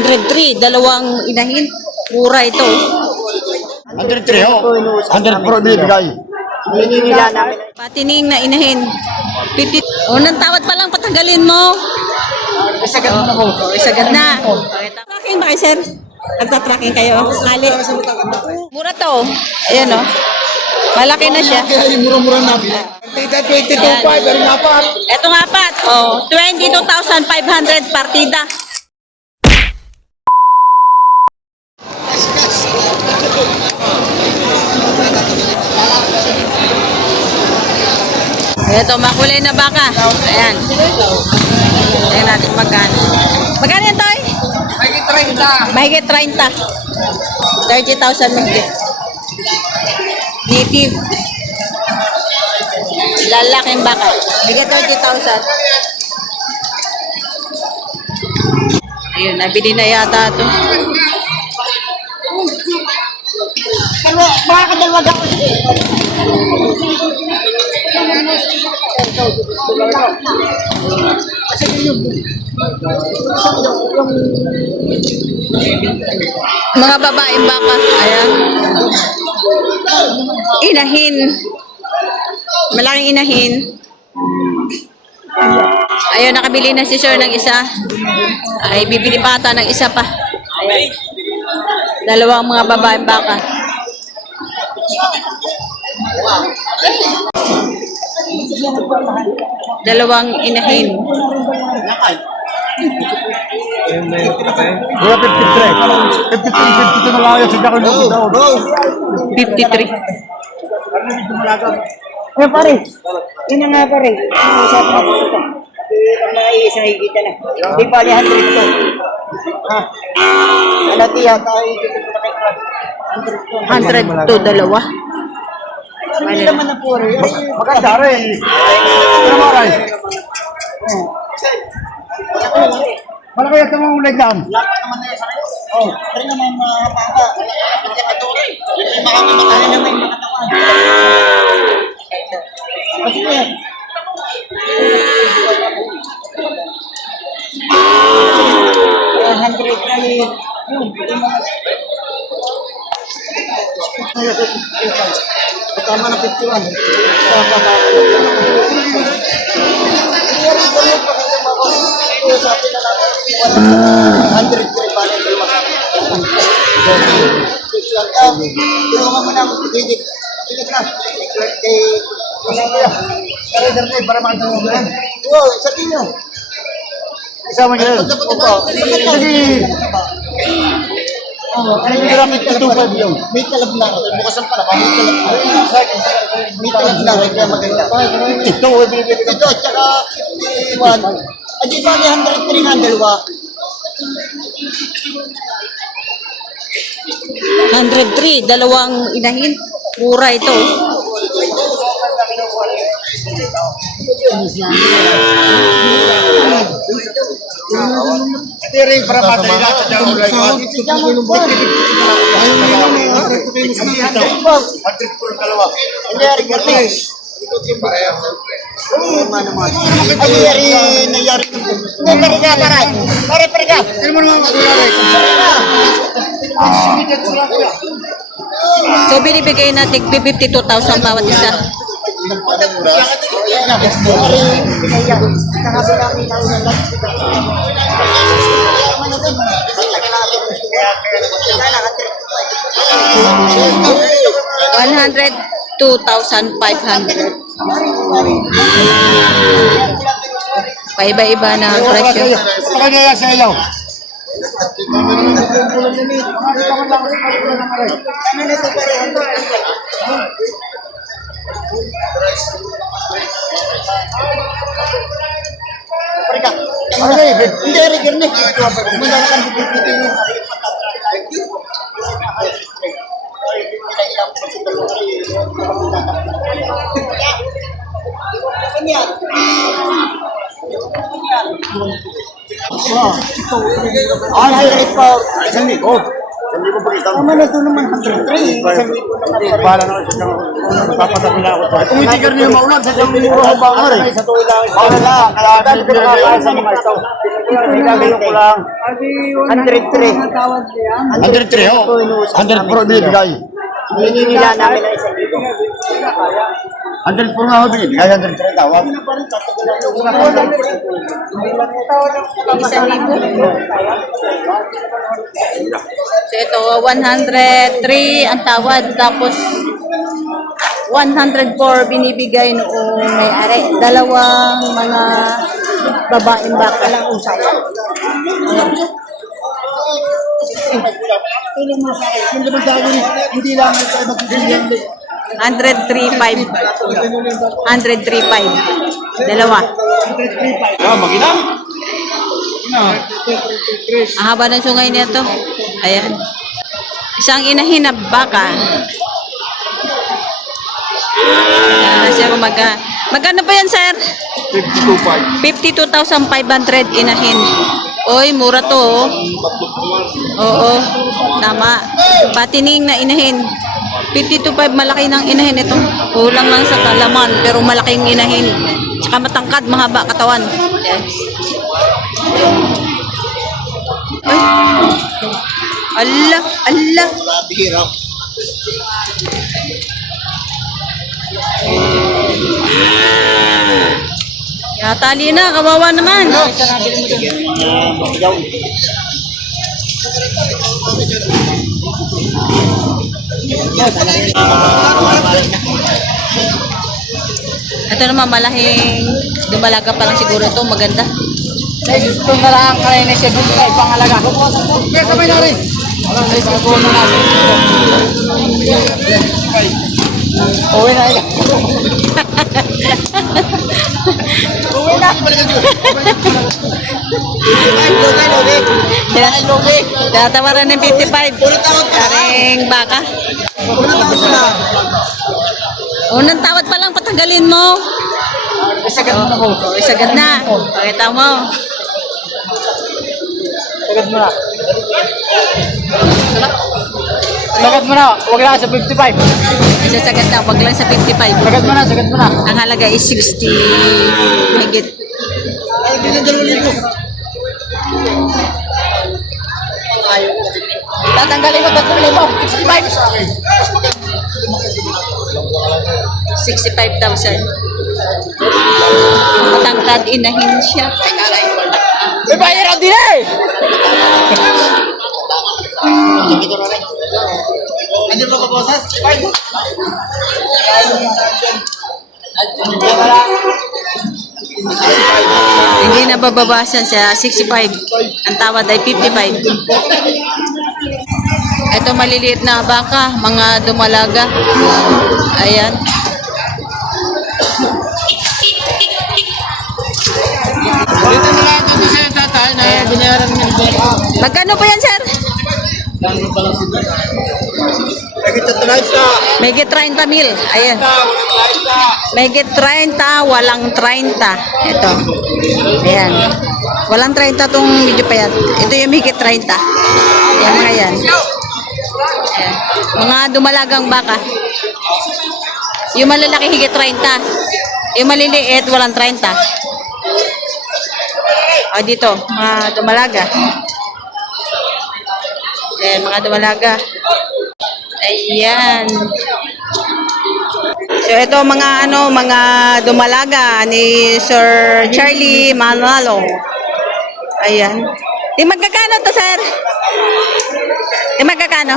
103, dalawang inahin. Mura ito. 103 ho. 100 pro binibigay. Hininila namin. Patining na inahin. 50. Unang tawad pa lang patanggalin mo. Isagad mo ako. Oh, isagad na. Tracking ba kayo, sir? Nagta-tracking kayo? Sakali. Mura to. Ayan, oh. Malaki na siya. Kaya mura-mura namin. 22.5, pero dapat. Ito nga pa. Oh, 22,500 partida. Ito, makulay na baka. Ayan. Ayan natin magkano. Magkano yan, Toy? Mahigit 30. Mahigit 30. 30,000 mahigit. Native. Lalaking baka. Mahigit 30,000. Ayun, nabili na yata ito. Dalawa, baka ka Mga babaeng baka. Ayan. Inahin. Malaking inahin. Ayun, nakabili na si sir ng isa. Ay, bibili pa ata ng isa pa. Ayan. Dalawang mga babaeng baka. Dalawang inahin. Mura 53. 53, 52 na lang yun. Sige ako yung daw. 53. Eh, pare. Yun na nga, pare. Ang usap na po ito. Ang mga isa higit na. Hindi pa 100 to. Ha? Ano tiya? Tayo dito na kay 100 to dalawa. Hindi naman na puro. Maganda rin. Ano mo rin? Malaki yung tumang ulit dyan. Oh, pare naman mga bata. Hindi ka to. Hindi makakamatay naman yung mga katawan. Kasi mo yan. Oo, sabihin nyo. Isama niyo. Sige. Oo, ano yung Marami 2.5 yun. May talab lang. Bukas ang pala. May talab lang. May talab lang. Kaya maganda. Ito, ko. Ito, at saka 51. At di ba may 103 nga ang dalawa? 103, dalawang inahin. Mura ito. Ito rin para patay na sa dyan. Ulay ko. Po ng dalawa. Hindi, Eric, Ernie. Ay, Eric, nangyari. Hindi, pare ka, pare. Pare, pare ka. Ano mo naman magulari? So, binibigay natin 52,000 bawat isa. One hundred two thousand five hundred. Paiba-iba na ang presyo. Saka na yan sa ilaw. Ano Hindi, Eric, Ernie. Maganda ka ng pipitin mo. Ah, Hundred po. Isang libo. Hindi ko pakita. Tama na ito naman 103. Isang libo naman. Bahala naman siya. Papatabi na ako. Kung hindi ka rin maulan, sa siyang muro ko ba ako rin? Sa tuwi lang. Bahala na. Kaya dami ko nakakaya sa mga ito. Pinagayon ko lang. 103. 103 ho. 100 pro binibigay. Hininila namin na isang libo. 100 pro nga ho binibigay. 103 tawag. Isang libo. So ito, 103 ang tawad. Tapos 104 binibigay noong may-ari. Dalawang mga babaeng baka lang usay. Hindi naman tayo hindi lang tayo magpipilihan. 103.5. 103.5. Dalawa. Ah, maginam. Ang haba ng sungay nito. Ayan. Isang inahin na baka. Ayan na siya kumaga. Magkano pa yan, sir? 52.5. 52,500 inahin. Oy, mura to. oh. Oo. Tama. Patining na inahin. 52,500 malaki ng inahin ito. Kulang lang sa kalaman pero malaking inahin. Tsaka matangkad, mahaba katawan. Ay. Allah, Allah. Bihira. Yatali na, kawawa naman. Ito naman malaking dumalaga pa lang siguro ito, maganda. Ito na lang kaya na siya dito kay pangalaga. Kaya kamay na rin. Uwi na yan. Uwi na. Tinatawaran ng 55. Karing baka. Unang tawad pa lang, patagalin mo. Sagad mo na ko. Oh, isagad na. Pakita mo. Sagad mo na. Sagad mo na. Huwag lang sa 55. Isasagad na, wag lang sa 55. Sagad mo na, sagad mo na. Ang halaga is 60 mahigit. Ay, binadalo nito. Tatanggalin mo 3,000. 65. 65,000. Matangkad, inahin siya. May bayaran din eh! Ano ba kabosas? Hindi na bababasan sa 65. Ang tawad ay 55. Ito maliliit na baka, mga dumalaga. Ayan. Dito na lang ito sa'yo tatay. Magkano po yan, sir? Ka. May get 30 mil. Ayan. May get 30, walang 30. Ito. Ayan. Walang 30 tong video pa yan. Ito yung may get 30. Yan mga yan. Ayan. Mga dumalagang baka. Yung malalaki higit 30. Yung maliliit, walang 30. O dito, mga dumalaga. Ayan, mga dumalaga. Ayan. So ito mga ano, mga dumalaga ni Sir Charlie Manalo. Ayan. Di magkakano to, sir? Di magkakano?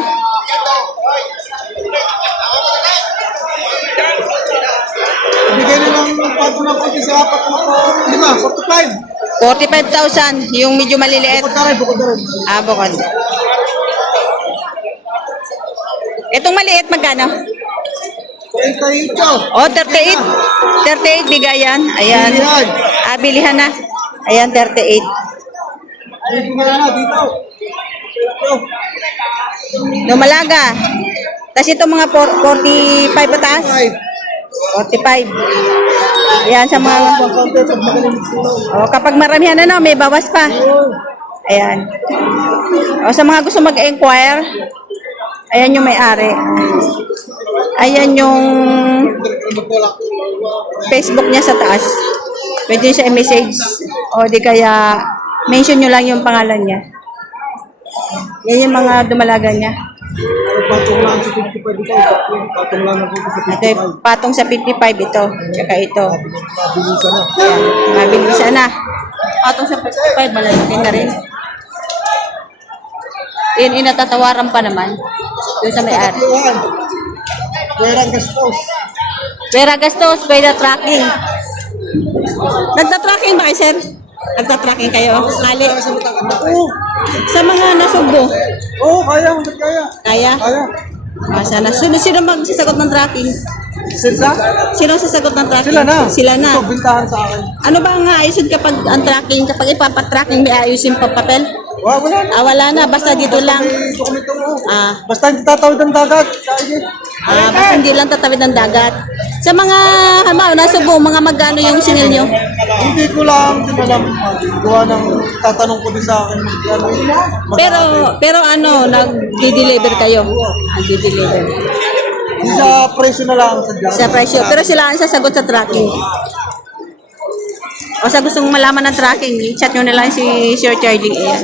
Bigay nyo ng pato ng konti sa apat na po. Lima, 45. 45,000 yung medyo maliliit. Bukod na rin, bukod na rin. Ah, bukod. Itong maliit magkano? 38. Oh, 38. 38 bigayan. Ayan. Ah, bilihan na. Ayan, 38. Dito nga na, dito. Dumalaga. Tapos ito mga por- 45 pataas. 45. Yan sa mga... Oh, kapag maramihan ano, may bawas pa. Ayan. O, sa mga gusto mag-inquire, ayan yung may-ari. Ayan yung Facebook niya sa taas. Pwede siya i-message o di kaya mention nyo lang yung pangalan niya. Yan yung mga dumalaga niya. Patong sa 55 ito. Patong sa Ito yung patong sa 55 ito. Tsaka ito. Bilisan na. Mabilisan na. Patong sa 55, malalaki na rin. Yun, inatatawaran pa naman. Doon sa may-ari. Yan. Pwera gastos. Pera gastos, pwede tracking. Nagta-tracking ba kayo, sir? Nagta-tracking kayo? Kali. Oo. Sa mga nasugbo. Oo, kaya. Hanggat kaya. Kaya? Kaya. Ah, sana. Sino, sino magsasagot ng tracking? Sila? Sino sasagot ng tracking? Sila na. Sila na. Ito, bintahan sa akin. Ano ba ang ayusin kapag ang tracking? Kapag ipapatracking, may ayusin pa papel? Wala, wala. Ah, wala na. Basta dito lang. May dokumento mo. Ah, Basta hindi tatawid ang dagat. Ah, basta hindi lang tatawid ng dagat. Sa mga, halimbawa, nasa buong mga magkano yung singil nyo? Hindi ko lang din alam. Gawa ng tatanong ko din sa akin. Ano, Pero, pero ano, nag-deliver kayo? Nag-deliver. sa presyo na lang. Sa Sa presyo. Pero sila ang sasagot sa tracking. O sa gustong malaman ng tracking, chat nyo na lang si Sir Charlie. Ayan.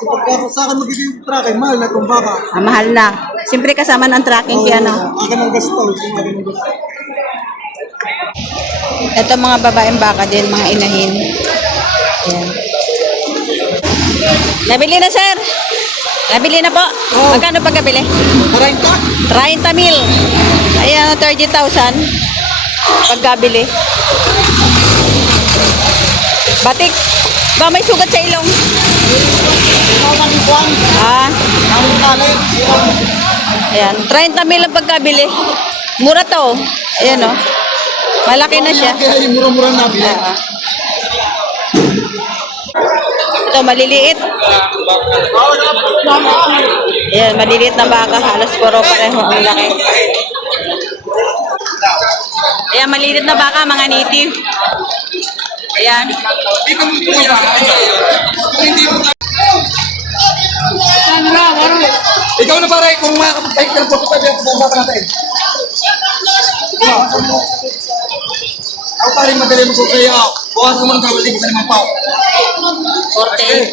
Pagka sa akin magiging tracking, mahal na itong baka. Ah, mahal na. Siyempre kasama ng tracking kaya ano. Akin ang gastos. Akin ang gastos. Ito mga babaeng baka din, mga inahin. Ayan. Nabili na, sir. Nabili na po. Magkano pagkabili? 30? 30 mil. Ayan, 30,000. Pagkabili. Batik. Ba, may sugat sa ilong. Ah, ayan. 30 mil ang pagkabili. Mura to. Ayan, oh. Malaki na siya. Mura-mura. Ah. Ito, maliliit. Ayan, maliliit na baka. Halos puro pareho ang laki. Ayan, maliliit na baka, mga native. Ayan. Ikaw na pare, kung makakapag-bike ka ng 45 yan, sa natin. Ako pare, madali mo sa kayo. Bukas mo ng kawali sa limang pao. 48.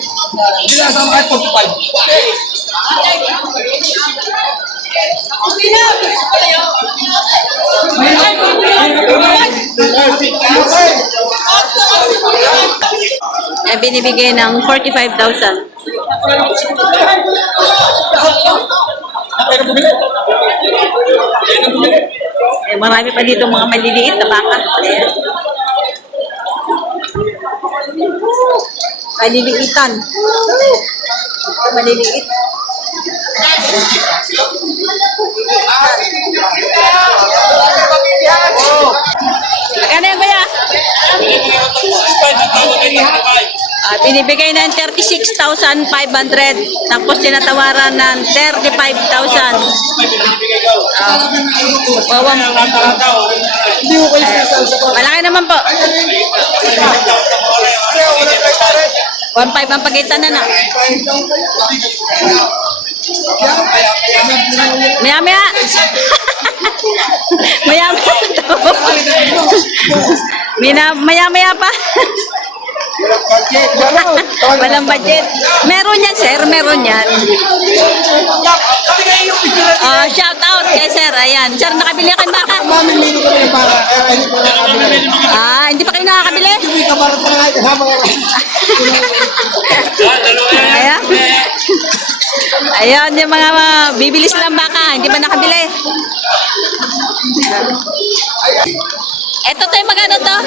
Hindi na sa kahit 45. Eh, binibigay ng 45,000. Pero bumili. Eh, marami pa dito mga maliliit na baka. Ayan. Maliliitan. Ito, maliliit. Magkano yan, kuya? Ah, binibigay ng 36,500 tapos tinatawaran ng 35,000. Ah, bawang, Hindi ko kayo sinasal sa pare. malaki naman po. Wala tayo pare. 1.5 ang pagitan na na. Maya maya. maya maya maya maya pa. Walang budget. Meron yan, sir. Meron yan. Oh, shout out kay sir. Ayan. Sir, nakabili ka ng baka? Ah, hindi pa kayo nakakabili? Ayan. Ayan, yung mga, mga bibilis lang baka, hindi pa nakabili. Ito tayo, magkano to?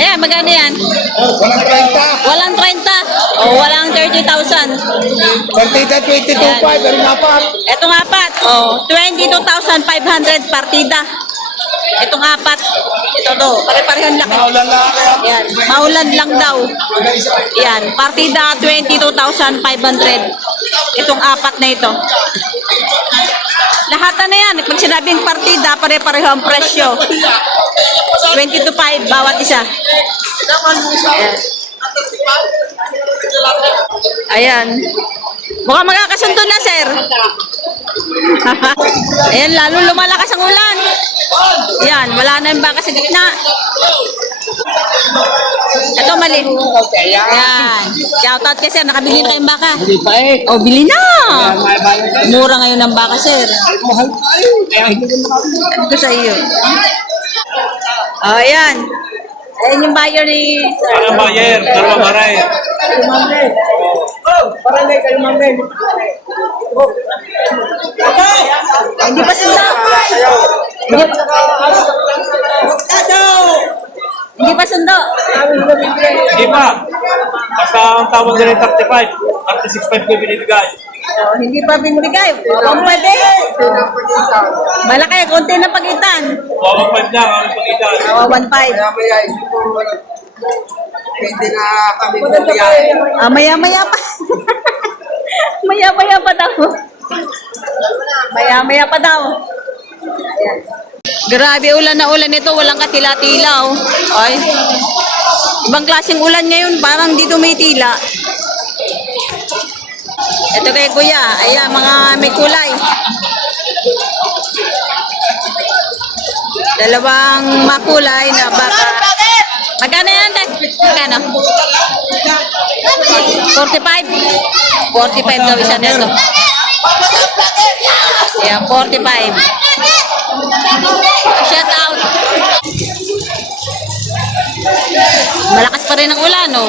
Ayan, magkano yan? Walang 30. Walang 30. O, walang 30,000. 22, 22, 5. Pero mapat. Itong apat. O, 22,500 partida. Itong apat. Ito to. Pare-parehong laki. Maulan lang. Yan. Maulan lang daw. Yan. Partida 22,500. Itong apat na ito. Na yan. Pag sinabing partida, pare-pareho ang presyo. 22,500 bawat isa. Yan. Ayan. Mukhang magkakasundo na, sir. Ayan, lalo lumalakas ang ulan. Yan, wala na yung baka sa gitna. Ito, mali. Ayan. Shoutout kay sir, nakabili na kayong baka. Hindi pa eh. O, bili na. Mura ngayon ng baka, sir. Mahal hindi ko makakita. Ito sa iyo. O, ayan. Ayan yung buyer ni sir. Ang buyer, dalawang maray. Oh, para na kayo mamay. Hindi pa sila. Hindi, hindi pa sundo. Hindi pa. Basta ang tawag nila yung 35. 36.5 ko binibigay. O, hindi pa binibigay. Huwag pwede. Malaki, konti na pagitan. Wawa 5 lang ang pagitan. O, 1.5. Maya, siguro, pwede na kami kumiyahin. Ah, maya-maya pa. maya-maya pa daw. Maya-maya pa daw. Ayan. Grabe, ulan na ulan ito. Walang katila-tila, oh. Ay. Ibang klaseng ulan ngayon. Parang di tumitila. Ito kay kuya. Ayan, mga may kulay. Dalawang makulay na baka. Magkano yan, Dad? Magkano? 45. 45 daw isa nito. Yeah, 45. Shout out. Malakas pa rin ang ulan, no?